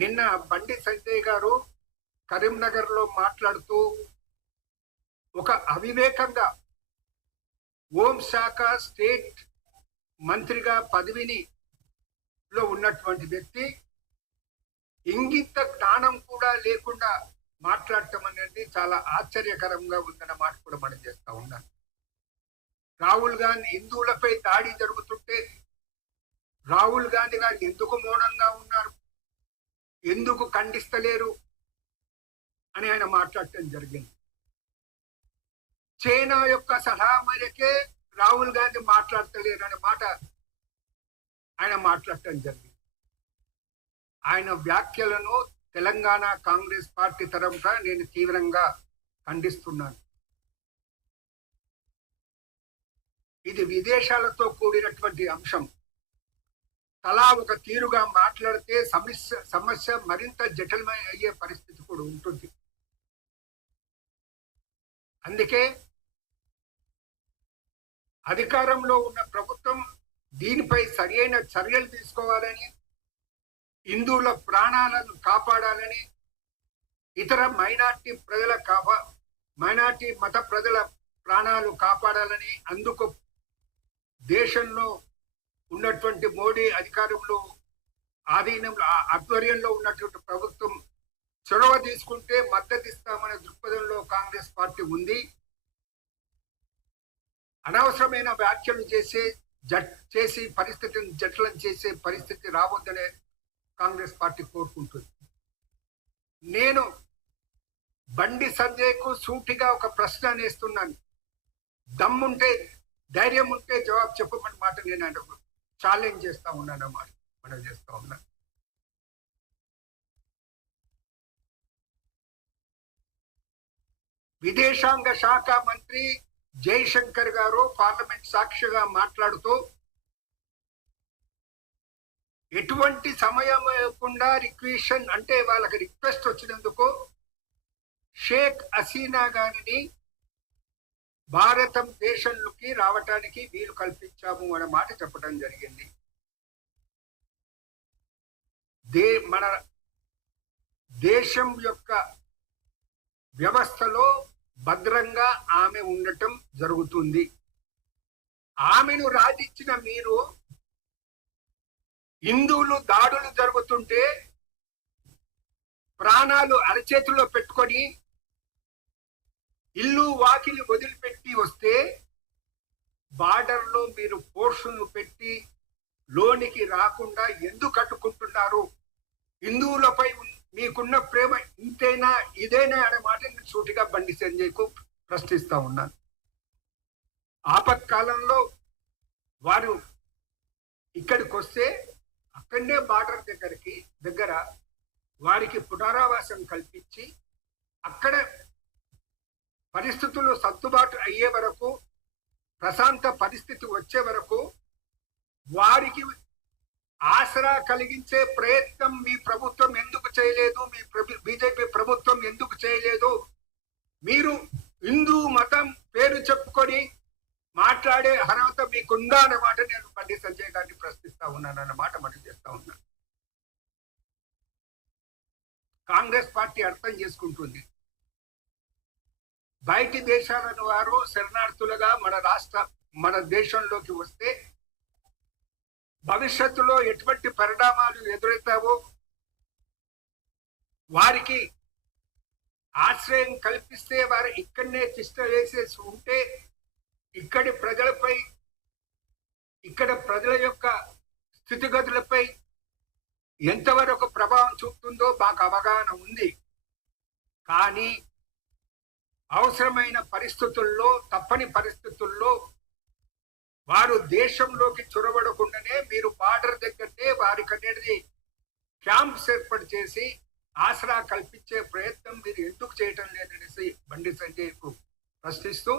నిన్న బండి సంజయ్ గారు కరీంనగర్ లో మాట్లాడుతూ ఒక అవివేకంగా హోంశాఖ స్టేట్ మంత్రిగా పదవిని లో ఉన్నటువంటి వ్యక్తి ఇంగిత జ్ఞానం కూడా లేకుండా మాట్లాడటం అనేది చాలా ఆశ్చర్యకరంగా ఉందన్న మాట కూడా మనం చేస్తా ఉన్నాం. రాహుల్ గాంధీ హిందువులపై దాడి జరుగుతుంటే రాహుల్ గాంధీ గారు ఎందుకు మౌనంగా ఉన్నారు, ఎందుకు ఖండిస్తలేరు అని ఆయన మాట్లాడటం జరిగింది. చైనా యొక్క సలహా మేరకే రాహుల్ గాంధీ మాట్లాడతలేరు అనే మాట ఆయన మాట్లాడటం జరిగింది. ఆయన వ్యాఖ్యలను తెలంగాణ కాంగ్రెస్ పార్టీ తరఫున నేను తీవ్రంగా ఖండిస్తున్నాను. ఇది విదేశాలతో కూడినటువంటి అంశం. తలా ఒక తీరుగా మాట్లాడితే సమస్య మరింత జటిలమై అయ్యే పరిస్థితి కూడా ఉంటుంది. అందుకే అధికారంలో ఉన్న ప్రభుత్వం దీనిపై సరైన చర్యలు తీసుకోవాలని, హిందువుల ప్రాణాలను కాపాడాలని, ఇతర మైనార్టీ మత ప్రజల ప్రాణాలు కాపాడాలని, అందుకు దేశంలో ఉన్నటువంటి మోడీ అధికారంలో ఆధ్వర్యంలో ఉన్నటువంటి ప్రభుత్వం చొరవ తీసుకుంటే మద్దతు ఇస్తామనే దృక్పథంలో కాంగ్రెస్ పార్టీ ఉంది. అనవసరమైన వ్యాఖ్యలు చేసి పరిస్థితిని జటిలం చేసే పరిస్థితి రావద్దనే కాంగ్రెస్ పార్టీ కోరుకుంటుంది. నేను బండి సంజయ్కు సూటిగా ఒక ప్రశ్న వేస్తున్నాను. దమ్ముంటే, ధైర్యం ఉంటే జవాబు చెప్పమని మాట నేను ఆయన ఛాలెంజ్ చేస్తా ఉన్నాను అన్నమాట. మనం చేస్తా ఉన్నాను. విదేశాంగ శాఖ మంత్రి జైశంకర్ గారు పార్లమెంట్ సాక్షిగా మాట్లాడుతూ ఎటువంటి సమయం లేకుండా వాళ్ళకి రిక్వెస్ట్ వచ్చినందుకు షేక్ హసీనా గారిని భారతదేశంలోకి రావటానికి వీలు కల్పించాము అనే మాట చెప్పడం జరిగింది. మన దేశం యొక్క వ్యవస్థలో భద్రంగా ఆమె ఉండటం జరుగుతుంది. ఆమెను రాజిచ్చిన మీరు హిందువులు దాడులు జరుగుతుంటే ప్రాణాలు అరచేతుల్లో పెట్టుకొని ఇల్లు వాకిలి వదిలిపెట్టి వస్తే బార్డర్లో మీరు ఫోర్సును పెట్టి లోనికి రాకుండా ఎందుకు కట్టుకుంటున్నారు? హిందువులపై మీకున్న ప్రేమ ఇంతేనా, ఇదేనా అనే మాట నేను సూటిగా బండి సంజయ్కు ప్రశ్నిస్తా ఉన్నాను. ఆపత్కాలంలో వారు ఇక్కడికి వస్తే అక్కడనే బార్డర్ దగ్గర వారికి పునరావాసం కల్పించి అక్కడ పరిస్థితులు సర్దుబాటు అయ్యే వరకు, ప్రశాంత పరిస్థితి వచ్చే వరకు వారికి ఆసరా కలిగించే ప్రయత్నం మీ ప్రభుత్వం ఎందుకు చేయలేదు? మీ బీజేపీ ప్రభుత్వం ఎందుకు చేయలేదు? మీరు హిందూ మతం పేరు చెప్పుకొని మాట్లాడే అర్హత మీకుందా అన్నమాట నేను బండి సంజయ్ గారిని ప్రశ్నిస్తా ఉన్నాను అన్నమాట మనం చేస్తా ఉన్నాను. కాంగ్రెస్ పార్టీ అర్థం చేసుకుంటుంది. బయటి దేశాలను వారు శరణార్థులుగా మన దేశంలోకి వస్తే భవిష్యత్తులో ఎటువంటి పరిణామాలు ఎదురవుతావో వారికి ఆశ్రయం కల్పిస్తే వారు ఇక్కడనే తిష్ట వేసేసి ఉంటే ఇక్కడ ప్రజల యొక్క స్థితిగతులపై ఎంతవరకు ప్రభావం చూపుతుందో మాకు అవగాహన ఉంది. కానీ అవసరమైన పరిస్థితుల్లో, తప్పని పరిస్థితుల్లో వారు దేశంలోకి చొరబడకుండానే మీరు బార్డర్ దగ్గరనే వారికి అనేది క్యాంప్స్ ఏర్పాటు చేసి ఆసరా కల్పించే ప్రయత్నం మీరు ఎందుకు చేయటం లేదనేసి బండి సంజయ్కు ప్రశ్నిస్తూ